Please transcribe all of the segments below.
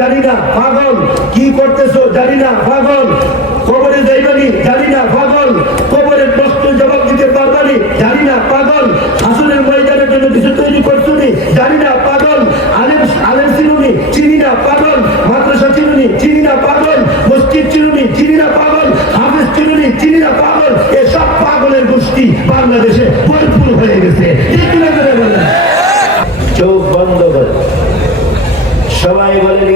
জানি না পাগল। কি করতেছো? জানি না পাগল। কবরে যাইবানি? জানি না পাগল। কবরের প্রশ্ন জবাব দিতে পারবানি? জানি না পাগল। হাসনের ময়দানের জন্য কিছু তৈরি করছুনি? জানি না পাগল। আলেম আলেম চিনুনি? চিনি না পাগল। মাদ্রাসা চিনুনি? চিনি না পাগল। মসজিদ চিনুনি? চিনি না পাগল। হাফিজ চিনুনি? চিনি না পাগল। এসব পাগলের গোষ্ঠী বাংলাদেশে ভরপুর হয়ে গেছে? চোখ বন্ধ করে। সবাই বলেন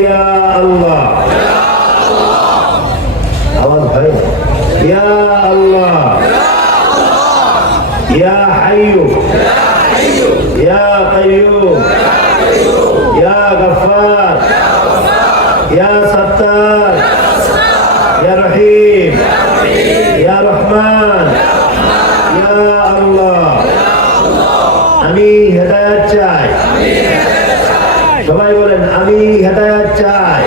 আল্লাহ। আওয়াজ হয়। ইয়া আল্লাহ। ইয়া হাইয়ু। ইয়া কাইয়ুম। ইয়া গফফার। ইয়া সত্তার ইয়া রহিম ইয়া রহমান ইয়া আল্লাহ আমি হেদায়াত চাই সবাই বলেন আমি হেদায়াত চাই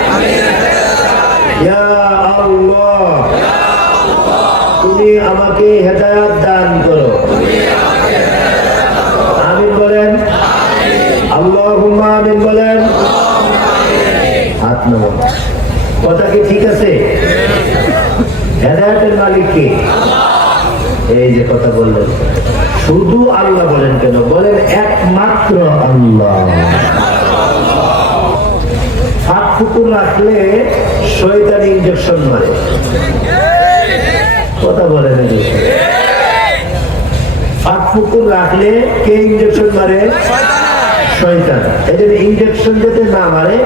ইয়া আল্লাহ তুমি আমাকে হেদায়াত দান করো আমিন বলেন আল্লাহ আমিন বলেন হাত নামো কথা কি ঠিক আছে হেদায়াতের মালিক কে এই যে কথা বললেন। শুধু আল্লাহ বলেন কেন? বলেন একমাত্র আল্লাহ। রাখলে শয়তান ইঞ্জেকশন মারে। কথা যে। ফাঁক ফুকুর রাখলে কে ইঞ্জেকশন মারে? শয়তান। ইঞ্জেকশন না মারে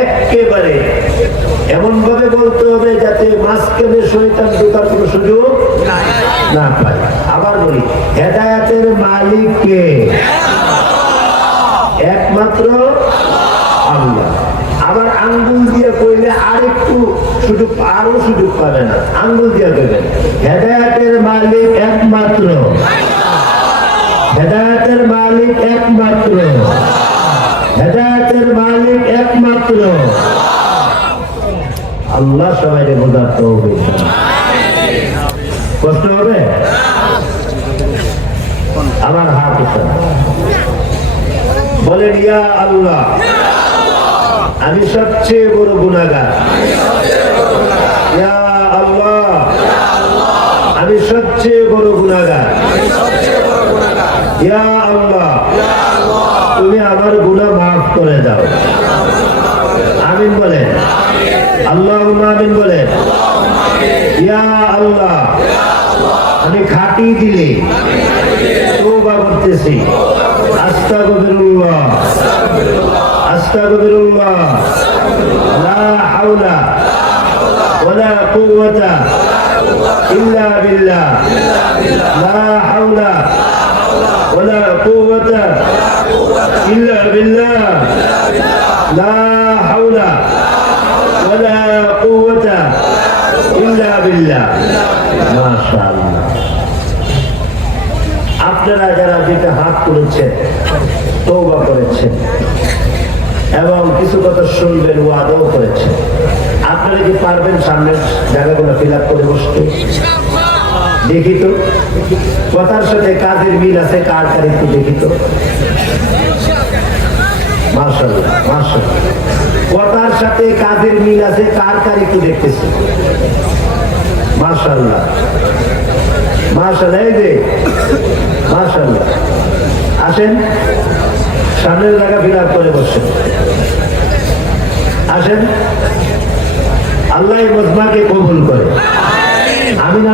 একেবারে এমন ভাবে বলতে হবে যাতে শয়তান ঢোকার কোনো সুযোগ না পায়। আবার বলি, হেদায়াতের একমাত্র আল্লাহ। আবার আঙ্গুল দিয়ে কইলে আরেকটু সুযোগ, আরও সুযোগ পাবে না। আঙ্গুল দিয়ে দেবেন হেদায়াতের মালিক একমাত্র হেদায়াতের মালিক একমাত্র। হেদায়াতের মালিক একমাত্র। আল্লাহ সবাইকে বোঝার তো কষ্ট হবে? আমার হাত বলেন, ইয়া আল্লাহ, আমি সবচেয়ে বড় গুণাগার ইয়া আল্লাহ, আমি সবচেয়ে বড় গুণাগার ইয়া আল্লাহ। তুমি আমার গুনাহ মাফ করে দাও। আমিন বলেন আল্লাহ আমিন বলেন ইয়া আল্লাহ। আমি খাটি দিলে তৌবা করতেছি। আস্তাগফিরুল্লাহ। আস্তাগফিরুল্লাহ। লা হাওলা ওয়ালা কুওয়াতা ইল্লা বিল্লাহ। লা হাওলা ওয়ালা কুওয়াতা ইল্লা বিল্লাহ লা হাওলা ওয়ালা কুওয়াতা ইল্লা বিল্লাহ মাশাআল্লাহ। আপনারা যারা যেটা হাত করেছেন তৌবা করেছেন এবং কিছু কথা শুনবেন ও আদৌ করেছেন, আপনারা কি পারবেন সামনের জায়গাগুলো ফিল আপ করে বসতে? দেখি তো। কথার সাথে কাজের মিল আছে, কার কার একটু দেখি তো। কথার সাথে কাজের মিল আছে, কার কার একটু দেখতেছি। এই আসেন। করে আসেন। আল্লাহ মজমাকে কবুল করে। আমি না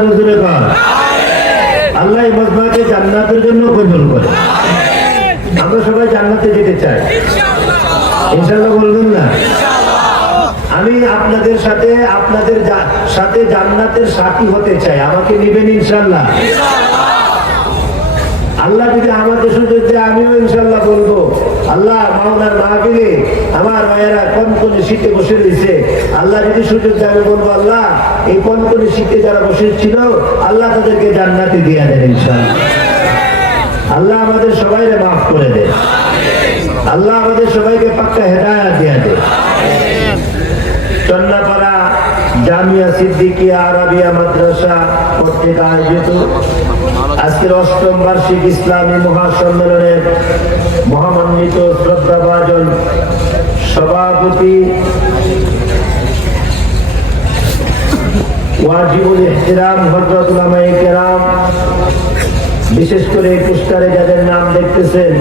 আল্লাহ এই মজমাকে জান্নাতের জন্য কবুল করে। আমরা সবাই জান্নাতে যেতে চাই। ইনশাল্লাহ বলবেন না। আমি আপনাদের সাথে আপনাদের সাথে জান্নাতের সাথী হতে চাই। আমাকে নেবেন ইনশাল্লাহ আল্লাহ যদি আমাকে সুযোগ দেয় আমিও ইনশাল্লাহ বলব। আল্লাহ মাওনার মাহবিলে আমার মায়েরা কনকনে শীতে বসে রয়েছে? আল্লাহ যদি সুযোগ দেয় বলব, আল্লাহ, এই কনকনে শীতে যারা বসে ছিল, আল্লাহ তাদেরকে জান্নাতে দিয়ে দেন ইনশাল্লাহ আল্লাহ আমাদের সবাইকে মাফ করে দেয় আল্লাহ আমাদের সবাইকে পাক্কা হেদায়াত দিয়ে দেয় চন্নাপাড়া, জামিয়া সিদ্দিকিয়া, আরবিয়া মাদ্রাসা কর্তৃক আয়োজিত আজকের অষ্টম বার্ষিক ইসলামী মহাসম্মেলনের মহামান্বিত শ্রদ্ধাভাজন সভাপতি বিশেষ করে এই পুস্তারে যাদের নাম দেখতেছেন,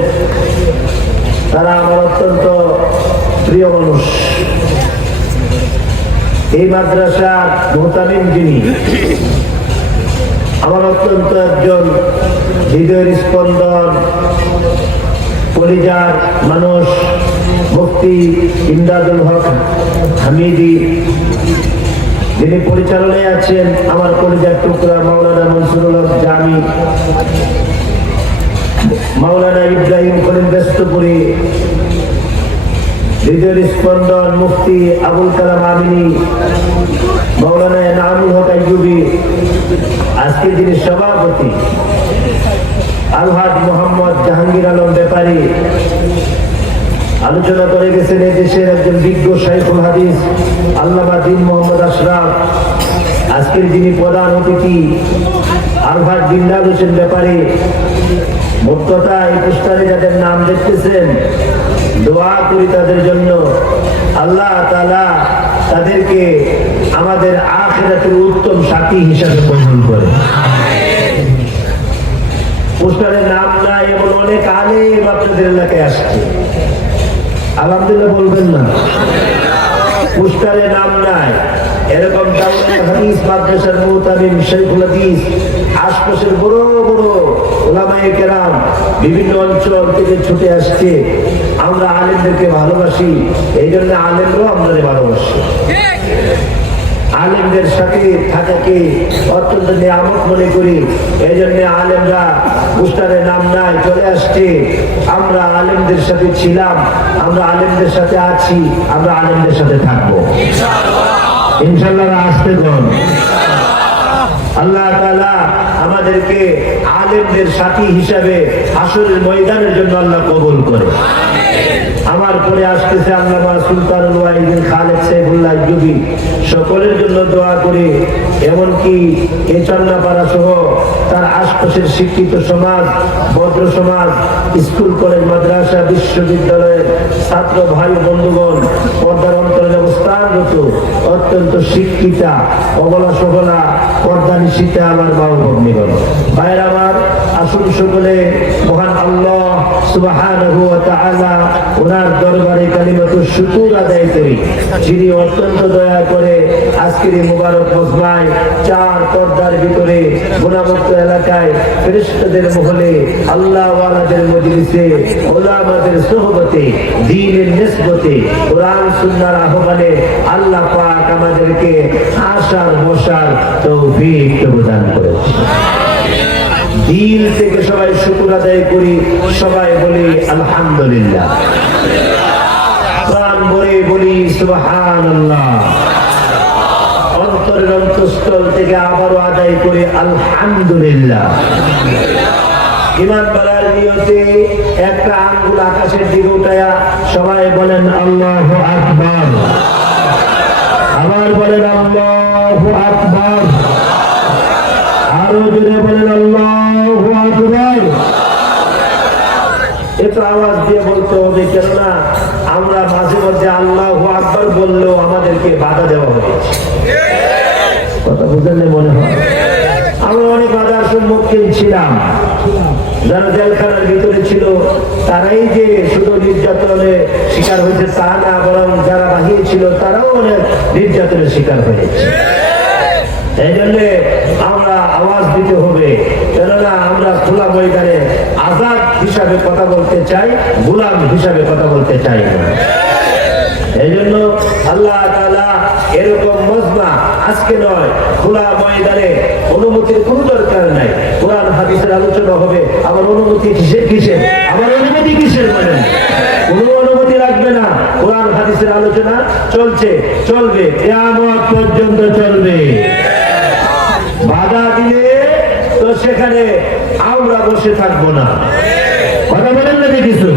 তারা আমার অত্যন্ত প্রিয় মানুষ। এই মাদ্রাসার মোহতামিম যিনি আমার অত্যন্ত একজন হৃদয়ের স্পন্দন পরিজার মানুষ মুক্তি ইমদাদুল হক হামিদি, যিনি পরিচালনায় আছেন আমার পরিজার টুকরা মাওলানা মনসুরুল হক জামি, মাওলানা ইব্রাহিম করিম ব্যস্তপুরী হৃদয়ের স্পন্দন মুক্তি আবুল কালাম আমিনী মৌলানা নামুল হক আইয়ুবি আজকে যিনি সভাপতি আলহাজ মোহাম্মদ জাহাঙ্গীর আলম ব্যাপারী। আলোচনা করে গেছেন দেশের একজন বিজ্ঞ শাইখুল হাদিস, আল্লামা দিন মোহাম্মদ আশরাফ। আজকের যিনি প্রধান অতিথি, আলহাজ বিন্দাল হোসেন ব্যাপারী। মুক্ততা এই পুস্তারে যাদের নাম দেখতেছেন, দোয়া করি তাদের জন্য। আল্লাহ তালা তাদেরকে আমাদের আখেরাতের উত্তম সাথী হিসাবে কবুল করে। পোস্টারের নাম নাই এমন অনেক আলে আপনাদের এলাকায় আসছে। আলহামদুলিল্লাহ বলবেন না। পোস্টারে নাম নাই। এরকম আশপাশের বড় বড় বিভিন্ন অঞ্চল থেকে ছুটে আসছে। আমরা আলেমদেরকে ভালোবাসি এই জন্য আলেমরাও আমাদের ভালোবাসি। আলেমদের সাথে থাকাকে অত্যন্ত নিয়ামত মনে করি এই জন্য আলেমরা পুস্টারে নাম নাই, চলে আসছে। আমরা আলেমদের সাথে ছিলাম, আমরা আলেমদের সাথে আছি, আমরা আলেমদের সাথে থাকব। ইনশাল্লাহ আসতে আল্লাহ আমাদেরকে আলেমদের সাথী হিসাবে আসরের ময়দানের জন্য আল্লাহ কবুল করে। আমার পরে আসতেছে আল্লামা সুলতানুল ওয়াহিদিন খালেদ সাইফুল্লাহ জুবি সকলের জন্য দোয়া করে, এমনকি এই চন্নাপাড়া সহ তার আশপাশের শিক্ষিত সমাজ, ভদ্র সমাজ, স্কুল, কলেজ, মাদ্রাসা, বিশ্ববিদ্যালয়ের ছাত্র ভাই বন্ধুগণ, পর্দার অন্তরে অবস্থানরত, অত্যন্ত শিক্ষিতা, অবলা সবলা পর্দা নিশিতে আমার মা ভগ্নিগণ ভাইয়ের আমার আসুন সকলে মহান আল্লাহ সুবহানাহু করি। করে আল্লাহ আহ্বানে আল্লাহ আমাদেরকে আশার বসার তৌফিক প্রদান করেছে। দিল থেকে সবাই শুকুর আদায় করি, সবাই বলি আলহামদুলিল্লাহ। প্রাণ ভরে বলি সুবহান অন্তরের অন্তঃস্থল থেকে আবারও আদায় করে আলহামদুলিল্লাহ। ইমান নিয়তে একটা আঙ্গুল আকাশের দিকে উঠায়া সবাই বলেন, আল্লাহ আকবার। আবার বলেন আল্লাহ আকবার। আরও জোরে বলেন আল্লাহ আকবার। এটা আওয়াজ দিয়ে বলতে হবে, কেননা আমরা মাঝে মধ্যে আল্লাহ আকবার বললেও আমাদেরকে বাধা দেওয়া হয়েছে। কথা বুঝলেন মনে হয়? আমরা অনেক বাধার সম্মুখীন ছিলাম যারা জেলখানার ভিতরে ছিল, তারাই যে শুধু নির্যাতনে শিকার হয়েছে তা না, বরং যারা বাহিরে ছিল, তারাও অনেক নির্যাতনের শিকার হয়েছে। এই জন্যে আমরা আওয়াজ দিতে হবে। কেননা আমরা খোলা ময়দানে আজাদ হিসাবে কথা বলতে চাই, গোলাম হিসাবে কথা বলতে চাই এই জন্য আল্লাহ তাআলা এরকম আজকে নয়, খোলা ময়দানে অনুমতির কোনো দরকার নাই। কোরআন, হাদিসের আলোচনা হবে। আমার অনুমতি কিসের কিসের? আমার অনুমতি কিসের বলেন কোনো অনুমতি লাগবে না। কোরআন, হাদিসের আলোচনা চলছে, চলবে। কেয়ামত পর্যন্ত চলবে। বাধা দিলে তো সেখানে আমরা বসে থাকব না। কথা বলেন নাকি কিছু?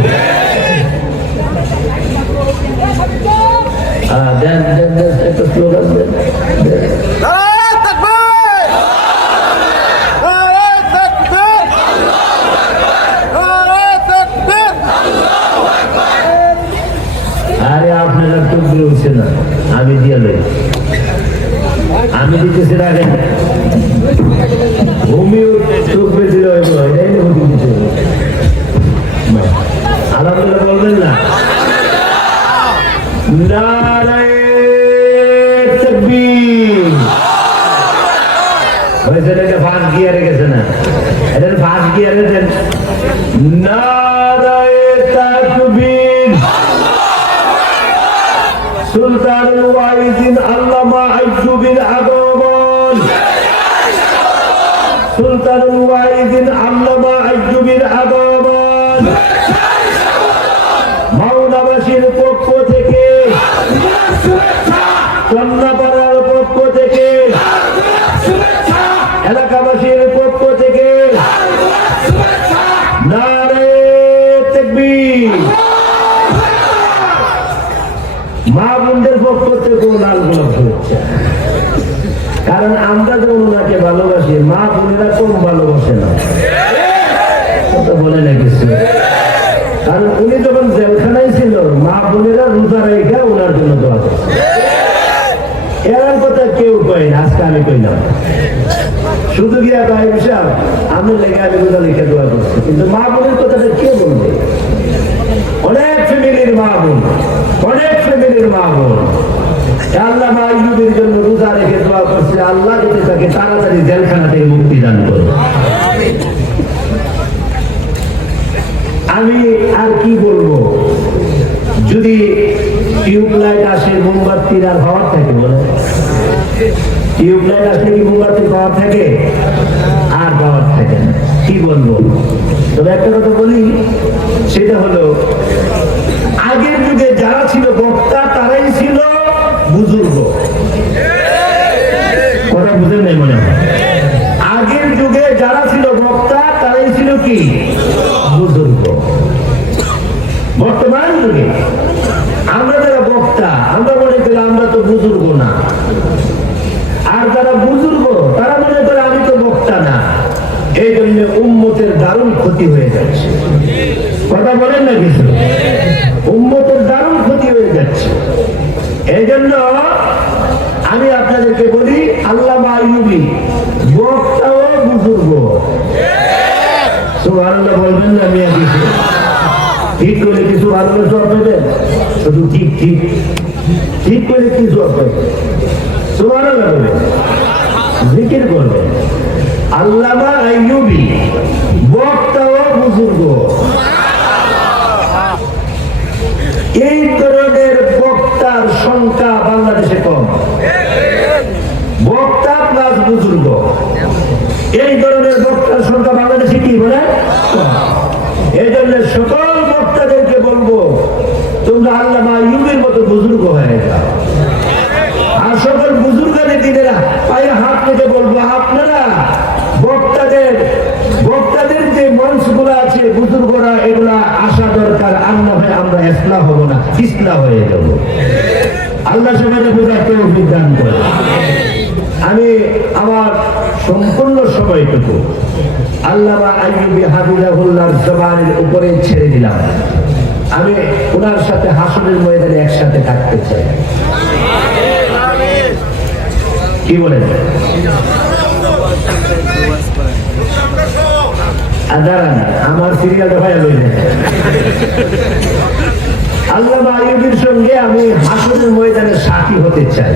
দেন দেন দেন একটা স্লোগান দেন দেন। নারায়ে তাকবীর! নারায়ে তাকবীর! নারায়ে তাকবীর! আরে আমি দিয়ে আমি দিতেছি ভূমিও চোখ না ভূমি দিতে হবে। না। আলহামদুলিল্লাহ বলবেন না ফাঁস গিয়ারে দেন। নারায়ে তাকবীর। সুলতানুল ওয়াইদিন আল্লামা আইয়ুবিল আগমন। সুলতানুল ওয়াইদিন আল্লামা পক্ষ থেকে কন্যাপাড়ার আমি কইলাম শুধু গিয়া ভাই বিশাল আমি লেগে আমি রোজা রেখে দোয়া করছি। কিন্তু মা বোনের কথাটা কে বলবে অনেক ফ্যামিলির মা বোন, অনেক ফ্যামিলির মা বোন। আল্লাহ মা ইউবের জন্য রোজা রেখে দোয়া করছে। আল্লাহ যদি তাকে তাড়াতাড়ি জেলখানা থেকে মুক্তি দান করে আমি আর কি বলব? যদি টিউবলাইট আসে মোমবাতির আর পাওয়ার থাকে বলে টিউবলাইট আসলে কি পাওয়ার থাকে? আর পাওয়ার থাকে কি বলব? তবে একটা কথা বলি, সেটা হলো, আগের যুগে যারা ছিল বক্তা, তারাই ছিল বুজুর্গ। কথা বুঝে নেই মনে হয়? আগের যুগে যারা ছিল বক্তা, তারাই ছিল কি? বুজুর্গ। বর্তমান আমরা যারা বক্তা আমরা মনে করি আমরা তো বুজুর্গ না আর যারা বুজুর্গ তারা মনে করে আমি তো বক্তা না এই জন্য উম্মতের দারুণ ক্ষতি হয়ে যাচ্ছে। কথা বলেন না কিছু? উম্মতের দারুণ ক্ষতি হয়ে যাচ্ছে। এই জন্য আমি আপনাদেরকে বলি আল্লাহ বলবেন না কিছু? ঠিক করে কিছু পেবেন শুধু ঠিক ঠিক। ঠিক করে কি সব পেবেন সুবহানাল্লাহ বলবেন। জিকির করবেন আল্লামা আইয়ুবি বক্তা ও বুজুর্গ। এই ধরনের বক্তার সংখ্যা বাংলাদেশে কম। বক্তা প্লাস বুজুর্গ। এই ধরনের বক্তার সংখ্যা বাংলাদেশে কি বলে? এই জন্য সকল বক্তাদেরকে বলব তোমরা আল্লামা ইউবের মতো বুজুর্গ হয়ে যাও আর সকল বুজুর্গাদের দিনেরা পায়ে হাত পেতে বলব আপনারা বক্তাদের বক্তাদের যে মঞ্চগুলো আছে বুজুর্গরা এগুলা আসা দরকার আর না ইসলা হব না ইসলা হয়ে যাব। আল্লাহ সমাজে বোঝার কেউ বিজ্ঞান করে আমি আমার সম্পূর্ণ সময়টুকু আল্লামা হাবিজাহুল্লাহর জবানের উপরে ছেড়ে দিলাম। আমি ওনার সাথে হাসনের ময়দানে একসাথে থাকতে চাই। কি বলেন? আমার সিরিয়ালটা আল্লাহ আইয়ুবের সঙ্গে আমি হাসনের ময়দানে সাথী হতে চাই।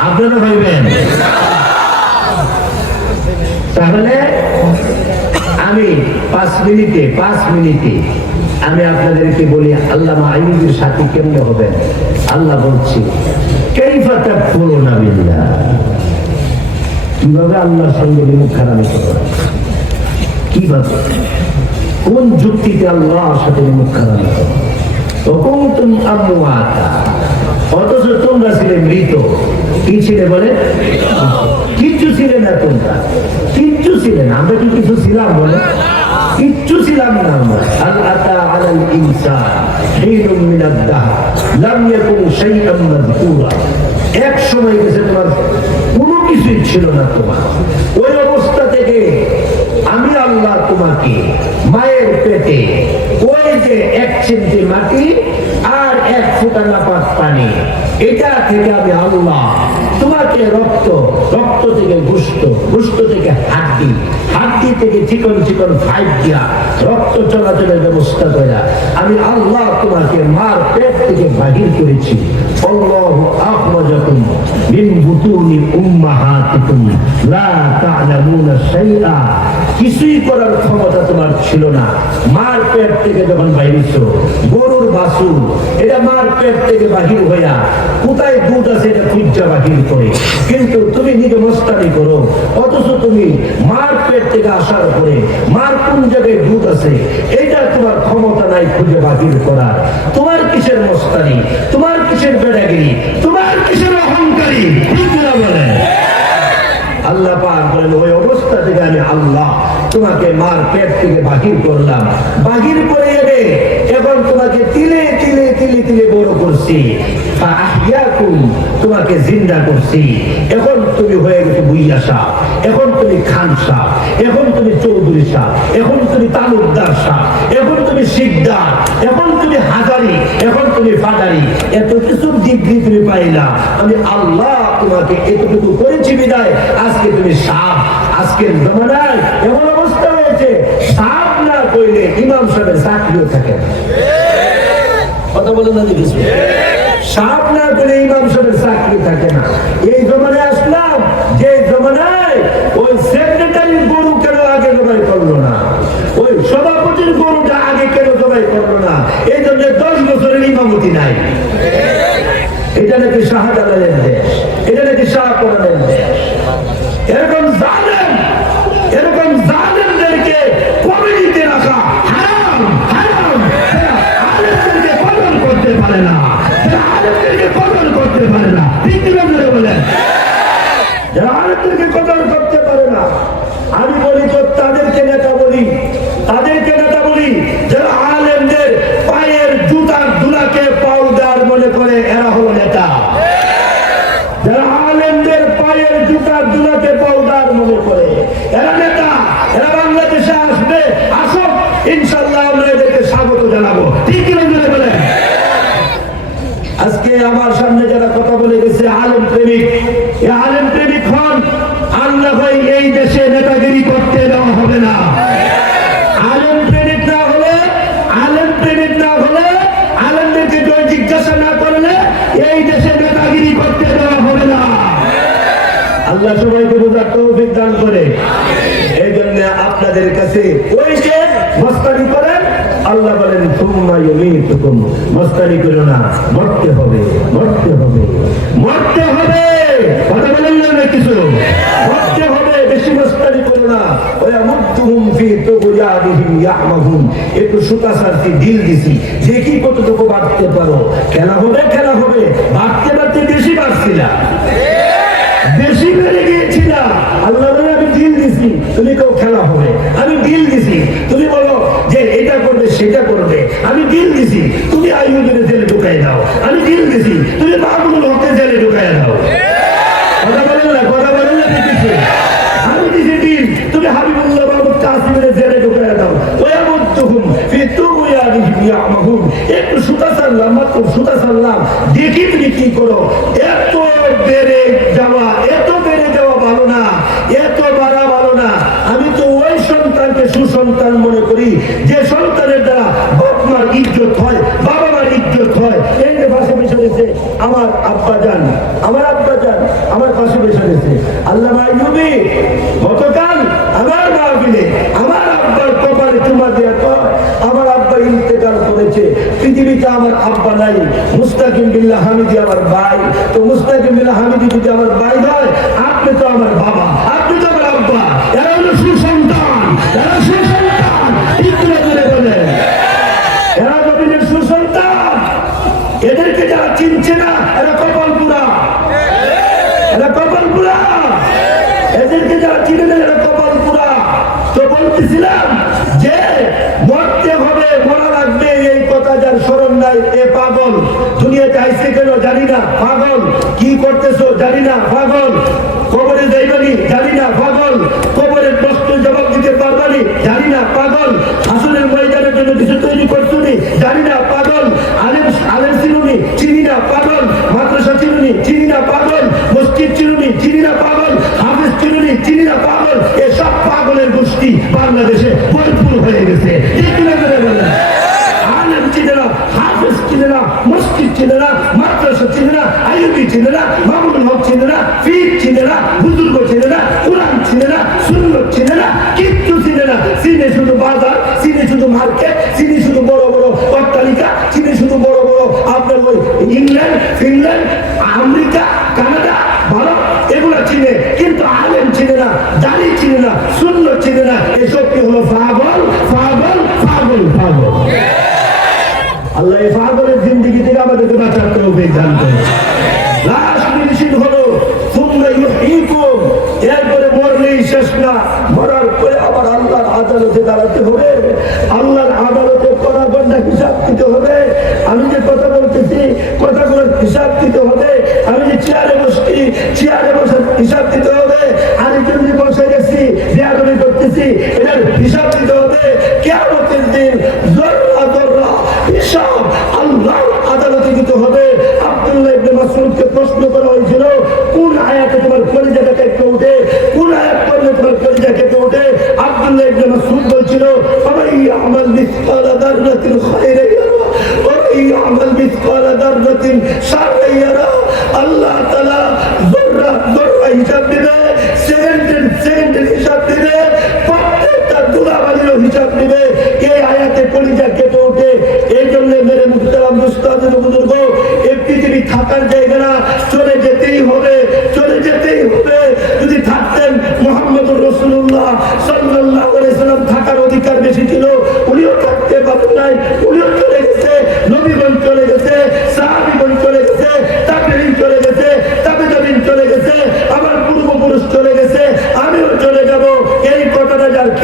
আপনারা ভাইবেন? তাহলে আমি পাঁচ মিনিটে পাঁচ মিনিটে আমি আপনাদেরকে বলি আল্লাহ আইয়ুবের সাথী কেমনে হবেন? আল্লাহ বলছি কীভাবে আল্লাহর সঙ্গে বিমুখ খারাপ করবে কীভাবে কোন যুক্তিতে আল্লাহর সাথে তখন অথচ তোমরা ছিলে মৃত। কি ছিলে বলে? কিচ্ছু ছিলে না তোমরা। কিচ্ছু ছিলে আমরা কি কিছু ছিলাম বলে? কিচ্ছু ছিলাম না আমরা। আল্লাহ আলাল ইনসান হিনুম মিনাদ দাহর লাম ইয়াকুন শাইআন মাযকুরা। এক সময় গেছে তোমার কোনো কিছুই ছিল না তোমার। ওই অবস্থা থেকে তোমাকে, মায়ের পেটে। ওই যে এক চিমটি মাটি আর এক ফুটা নাপাক পানি, এটা থেকে আমি আল্লাহ তোমাকে রক্ত রক্ত থেকে গুস্ত গুস্ত থেকে হাড্ডি হাড্ডি থেকে চিকন চিকন ফাইট দিয়া, রক্ত চলাচলের ব্যবস্থা করে আমি আল্লাহ তোমাকে মার পেট থেকে বাহির করেছি। আল্লাহু আখরাজাকুম মিন বুতুনি উম্মাহাতিকুম। লা তা'লামুনা শাইআ। কিছুই করার ক্ষমতা তোমার ছিল না। মার পেট থেকে যখন বাইরেছ, গরুর বাসুর এটা মার পেট থেকে বাহির হইয়া, কোথায় দুধ আছে এটা খুঁজা বাহির করে। কিন্তু তুমি নিজে মস্তানি করো, অথচ তুমি মার পেট থেকে আসার পরে মার কোন জায়গায় দুধ আছে, এটা তোমার ক্ষমতা নাই খুঁজে বাহির করার। তোমার কিসের মস্তানি? তোমার কিসের বেড়াগিরি? তোমার অহংকারী ঠিক বলে? আল্লাহ পাক বলেন, ওই অবস্থা থেকে আমি আল্লাহ, তোমাকে মার পেট থেকে বাহির করলাম। বাহির করে এনে এখন তোমাকে তিলে তিলে তিলে তিলে বড় করছি। তোমাকে জিন্দা করছি। এখন তুমি হয়ে গেছে বুইয়া সাহ এখন তুমি খান সাহ এখন তুমি চৌধুরী সাহ এখন তুমি তালুকদার সাহ এখন তুমি শিকদার। এখন তুমি হাজারি। এখন তুমি ফাদারি এত কিছু ডিগ্রি তুমি পাইলা আমি আল্লাহ তোমাকে এতটুকু করেছি বিদায়। আজকে তুমি সাপ। আজকের জমানায় এমন অবস্থা হয়েছে, সাপ না কইলে ইমাম সাহেবের চাকরিও থাকে কথা বলে না সাপ না করে ইমাম সাহেবের চাকরি থাকে না। এই জমানায় আসলাম, যে জমানায় ওই সেক্রেটারির গরু কেন আগে জমাই করল না? ওই সভাপতির গরুটা আগে কেন জমাই করল না? এই জন্য দশ বছরের ইমামতি নাই। এটা নাকি শাহজালালের দেশ। এটা নাকি শাহপুরানের দেশ। এরকম জানেন এরকম জানেনদেরকে কমিটিতে রাখা হারাম হারাম। কদর করতে পারে না। এরা আলেমদেরকে কদর করতে পারে না, ঠিক বলে বলেন? যারা আলেমদেরকে কদর করতে পারে না, আমি বলি তো তাদেরকে নেতা বলি, তাদেরকে নেতা বলি, যারা আলেমদের পায়ের জুতার দুলাকে পাউডার মনে করে এরা হলো নেতা যারা আলেমদের পায়ের জুতার দুলাকে পাউডার মনে করে এরা নেতা এরা বাংলাদেশে আসবে আসুক ইনশাল্লাহ আমরা এদেরকে স্বাগত জানাব ঠিক কি বলে বলে আজকে আমার সামনে যারা কথা বলে গেছে আলেম প্রেমিক এই আলেম প্রেমিক হন আল্লাহ ভাই এই দেশে নেতাগিরি করতে দেওয়া হবে না আলেম প্রেমিক না হলে আলেম প্রেমিক না হলে আলেমদেরকে কেউ জিজ্ঞাসা না করলে এই দেশে নেতাগিরি করতে দেওয়া হবে না। আল্লাহ সবাইকে বোঝার তৌফিক দান করে। এই জন্য আপনাদের কাছে ওই যে মস্তানি করেন, আল্লাহ বলেন তুম্মা ইউমিতুকুম। মস্তানি করো না, মরতে হবে মরতে হবে। মরতে হবে! কথা বলেন না কিছু। মরতে হবে! বেশি মস্তানি করো না। ওয়া মুদ্দুহুম ফি তুগয়ানিহিম ইয়াহমাহুন একটু সুতা সারতি দিল দিছি। দেখি কতটুকু বাড়তে পারো? খেলা হবে খেলা হবে। বাড়তে বাড়তে বেশি বাড়ছিলাম। বেশি বেড়ে গিয়েছিলাম। আল্লাহ আমি ডিল দিছি, তুমি কেউ খেলা হবে। আমি ডিল দিছি। তুমি বলো যে এটা করবে, সেটা করবে। আমি ডিল দিছি। তুমি আইয়ুবের জেলে ঢুকাই দাও। আমি ডিল দিছি। তুমি বাবুল হকে জেলে ঢুকাই দাও। কি করো? এত বেড়ে যাওয়া, এত বেড়ে যাওয়া ভালো না, এত বাড়া ভালো না। আমি তো ওই সন্তানকে সুসন্তান মনে করি, যে সন্তানের দ্বারা বাপ মার ইজ্জত হয় বাবা মার ইজ্জত হয়। এই যে বসে রয়েছে আমার আব্বা যান আমার আব্বা যান আমার পাশে বসে রয়েছে। আল্লাহ আইয়ুবি গতকাল আমার মাহফিলে আমার আব্বার কপালে চুমা দেওয়া আমার আব্বা ইন্তেকাল করেছে, পৃথিবীতে আমার নাই মুস্তাকিম বিল্লাহ হামিদি আমার ভাই। তো মুস্তাকিম বিল্লাহ হামিদি যদি আমার ভাই হয় পাগল এসব পাগলের গোষ্ঠী বাংলাদেশে ভরপুর হয়ে গেছে। আদালতে দাঁড়াতে হবে, আল্লাহর আদালতে কড়া গন্ডা হিসাব দিতে হবে। আমি যে কথা বলতেছি কথাগুলোর হিসাব দিতে হবে। আমি যে চেয়ারে বসছি, চেয়ারে বসে হিসাব দিতে হবে। আরেকজন যে বসে গেছি বেয়াদবি করতেছি, এটার হিসাব দিতে হবে। কেমতের দিন জর্রা জর্রা হিসাব আল্লাহ আদালতে দিতে হবে। আব্দুল্লাহ ইবনে মাসউদকে প্রশ্ন করা হয়েছিল কোন আয়াতে তোমার কলিজাটা কেটে ওঠে কোন আয়াত পড়লে তোমার কলিজা কেটে ওঠে আব্দুল্লাহ ইবনে মাসউদ বলছিল সবাই আমাল মিসকালা দাররাতিন খায়রা ইয়ারা ওই আমাল মিসকালা দাররাতিন আল্লাহ তাআলা জর্রা জর্রা হিসাব দিবে, সেকেন্ডের সেকেন্ডের হিসাব দিবে, প্রত্যেকটা দুলাবালিরও হিসাব দিবে। এই আয়াতে কলিজা কেটে ওঠে? এই জন্য মেরে মুখতারাম দুস্তাদের বুজুর্গ, এই পৃথিবী থাকার জায়গা না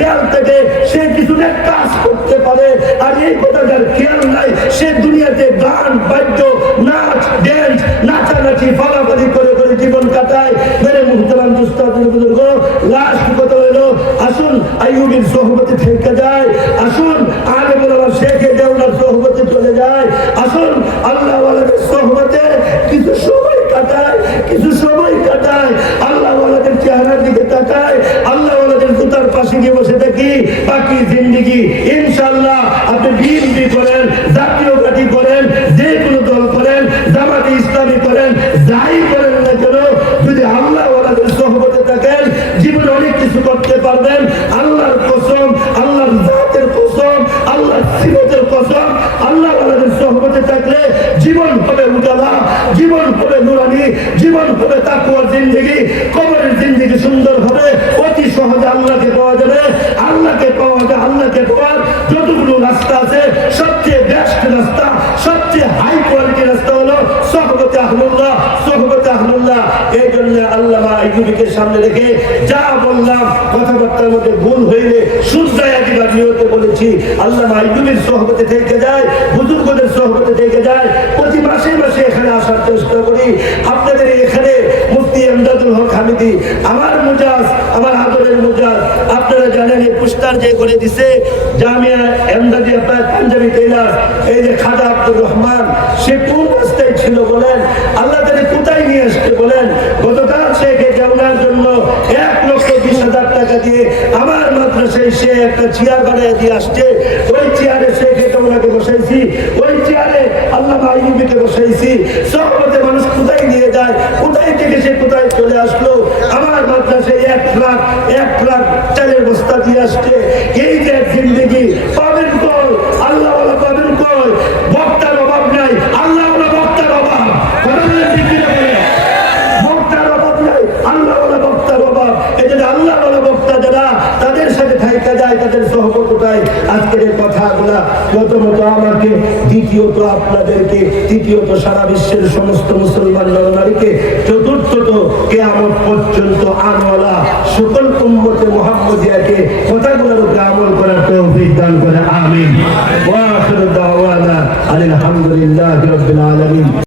খেয়াল থেকে সে কিছু না কাজ করতে পারে। আর এই কথাটার খেয়াল নাই, সে দুনিয়াতে গান, বাদ্য, নাচ ড্যান্স নাচানাচি, ফালাফালি করে করে জীবন কাটায়। মেরে মুহতারাম বুজুর্গ লাস্ট কথা হলো আসুন আইয়ুবের সহমতি থেকে যায়। আসুন আল্লাহ সামনে রেখে যা বললাম, কথাবার্তার মধ্যে ভুল হইলে শুদ্ধায় দিবার নিয়তে বলেছি। আল্লাহ আইয়ুবের সহবতে থেকে যায়, বুজুর্গদের সহবতে থেকে যায়, প্রতি মাসে মাসে এখানে আসার চেষ্টা করি। আপনাদের এখানে মুফতি এমদাদুল হক হামিদি, আমার মুজাজ, আমার আদরের মুজাজ, আপনারা জানেন এই পুস্তার যে করে দিছে, জামিয়া এমদাদি আপনার পাঞ্জাবি টেলার এই যে খাদা আব্দুর রহমান, সে কোন রাস্তায় ছিল বলেন? আল্লাহ তাদের কোথায় নিয়ে আসতে বলেন? গতকাল শেখে যাওয়ার জন্য এক লক্ষ বিশ হাজার টাকা দিয়ে আমার মাদ্রাসায় সে একটা চেয়ার বানিয়ে দিয়ে আসছে। ওই চেয়ারে শেখে ওনাকে বসাইছি, ওই চেয়ারে আল্লাহ আইবিকে বসাইছি। সবতে মানুষ কোথায় নিয়ে যায়, কোথায় থেকে সে কোথায় চলে আসলো? আমার মাদ্রাসায় এক লাখ এক লাখ চালের বস্তা দিয়ে আসছে। এই যে এক জিন্দগি হাগুলা প্রথমত আমাকে, দ্বিতীয়ত আপনাদেরকে, তৃতীয়ত সারা বিশ্বের সমস্ত মুসলমান নরনারীকে চতুর্থত কেয়ামত পর্যন্ত আনওয়ালা সকল উম্মতে মোহাম্মদিয়াকে, কথাগুলোর উপরে আমল করার তৌফিক দান করে, আমিন। ওয়া আখিরু দাওয়ানা আলহামদুলিল্লাহি রাব্বিল আলামিন।